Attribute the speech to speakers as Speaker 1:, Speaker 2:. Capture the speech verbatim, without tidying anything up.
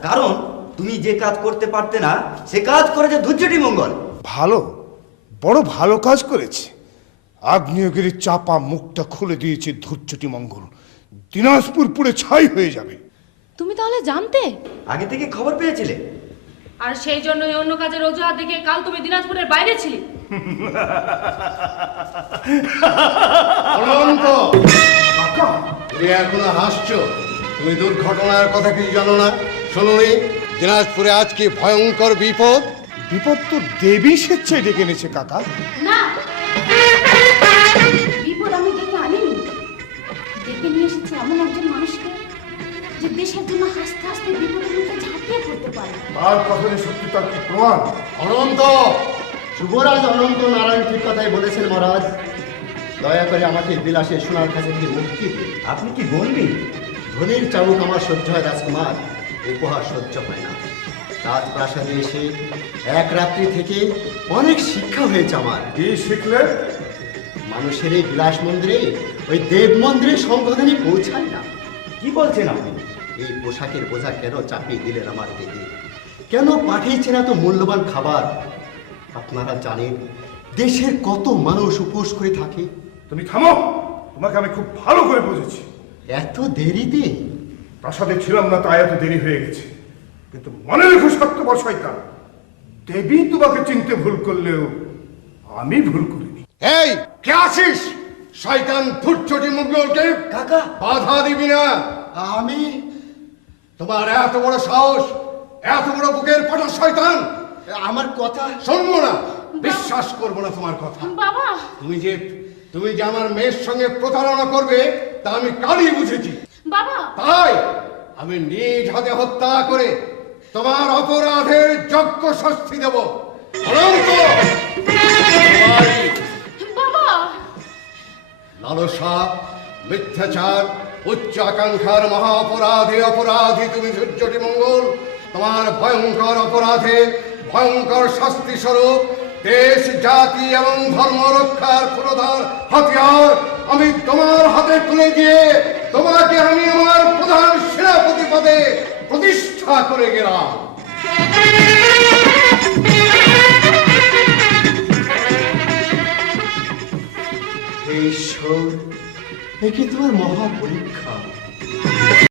Speaker 1: কারণ তুমি যে কাজ করতে পারতে না সে কাজ করেছে ধৈর্যটি মঙ্গল।
Speaker 2: ভালো, বড় ভালো কাজ করেছে। আগ্নেয়গিরির চাপা মুখটা খুলে দিয়েছে ধৈর্যটি মঙ্গল। দিনাজপুর পুড়ে ছাই হয়ে যাবে।
Speaker 3: তুমি তাহলে জানতে?
Speaker 1: আগে থেকে খবর পেয়েছিলে?
Speaker 3: আর সেই জন্যই অন্য কাজের অজুহাত দেখে কাল তুমি দিনাজপুরের বাইরে ছিলে।
Speaker 4: অনন্ত, তুমি এখনো হাসছো? তুমি দুর্ঘটনার কথা কিছু জানো না? শোনোনি দিনাজপুরে আজকে ভয়ঙ্কর বিপদ?
Speaker 2: বিপদ তো দেবী স্বেচ্ছায় ডেকে এনেছে কাকা।
Speaker 5: না, বিপদ আমি ডেকে আনিনি। ডেকে নিয়ে এসেছি এমন একজন মানুষকে যে দেশের জন্য হাসতে হাসতে বিপদের মুখে ঝাঁপিয়ে পড়তে পারে।
Speaker 2: আর কথাটা সত্যি, তার কি প্রমাণ?
Speaker 4: অনন্ত, যুবরাজ অনন্ত নারায়ণ ঠিক কথাই বলেছেন মহারাজ। দয়া করে আমাকে বিলাসের সোনার কাছে থেকে মুক্তি দিন।
Speaker 1: আপনি কি গন্ডি?
Speaker 4: ধনির চাবুক আমার সহ্য হয় রাজকুমার, উপহার সহ্য হয় না। রাজপ্রাসাদে এসে এক রাত্রি থেকে অনেক শিক্ষা হয়েছে আমার।
Speaker 2: কি শিখলে?
Speaker 4: মানুষের এই বিলাস মন্দিরে, ওই দেব মন্দিরে সংশোধনী পৌঁছায় না।
Speaker 1: কি বলছেন আপনি?
Speaker 4: এই পোশাকের বোঝা কেন চাপিয়ে দিলেন আমার দেহে? কেন পাঠিয়েছেন এত মূল্যবান খাবার? আপনারা জানেন দেশের কত মানুষ উপোস করে থাকে?
Speaker 2: তুমি থামো, তোমাকে আমি খুব ভালো করে বুঝেছি।
Speaker 4: এত দেরিতে?
Speaker 2: প্রাসাদে ছিলাম না তাই এত দেরি হয়ে গেছে, কিন্তু মনে রেখো সত্যবর শয়তান, দেবী তোমাকে চিনতে ভুল করলেও আমি ভুল করিনি।
Speaker 4: এই কে আছিস? শয়তান ধূর্তটি মঙ্গলকে
Speaker 1: কাকা,
Speaker 4: বাধা দিবি না। আমি? তোমার এত বড় সাহস, এত বড় বুকের ফাটা শয়তান! আমার কথা শুনবো না, বিশ্বাস করবো না তোমার কথা।
Speaker 5: বাবা,
Speaker 4: তুমি যে তুমি যে আমার মেয়ের সঙ্গে প্রতারণা করবে তা আমি কালই বুঝেছি।
Speaker 5: বাবা,
Speaker 4: তাই আমি নিজ হাতে হত্যা করে তোমার অপরাধের যোগ্য শাস্তি দেব। অনন্ত!
Speaker 5: বাবা!
Speaker 4: লালসা, মিথ্যাচার, উচ্চ আকাঙ্ক্ষার মহা অপরাধী অপরাধী তুমি ধৈর্যটি মঙ্গল। তোমার ভয়ঙ্কর অপরাধে ভয়ঙ্কর শাস্তি স্বরূপ দেশ, জাতি এবং ধর্ম রক্ষার ক্ষুরধার হাতিয়ার আমি তোমার হাতে তুলে দিয়ে তোমাকে আমি আমার প্রধান সেনাপতি পদে প্রতিষ্ঠা করে গেলাম। হে ঈশ্বর, এ কি তোমার মহা পরীক্ষা?